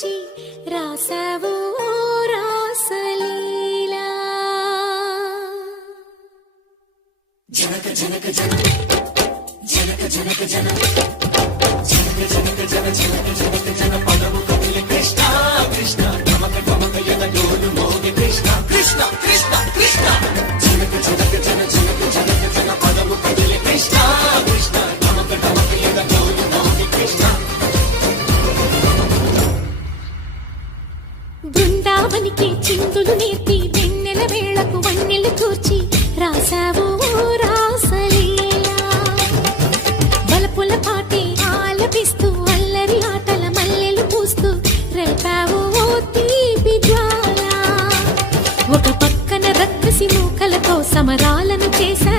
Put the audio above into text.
కూర్చి రాసావు రాసలీలా. జనక జనక జన జనక జనక జన జనక జనక జన జనక జనక జన పదము కదిలి కృష్ణ కృష్ణ గమక గమక యన డోలు మోగి కృష్ణ కృష్ణ కృష్ణ కృష్ణ జనక జనక జన జనక జనక జన పదము కదిలి కృష్ణ కృష్ణ గమక గమక యన డోలు మోగి కృష్ణ. బృందావనికి చిందులు నేర్పి వెన్నెల వేళకు వన్నెలు కూర్చి రాసావు రాసలీలా. బలపుల పాటి ఆలపిస్తూ అల్లరి ఆటల మల్లెలు పూస్తూ రేపావు తీపి జ్వాల. ఒక పక్కన రక్కసి మూకలతో సమరాలను చేసా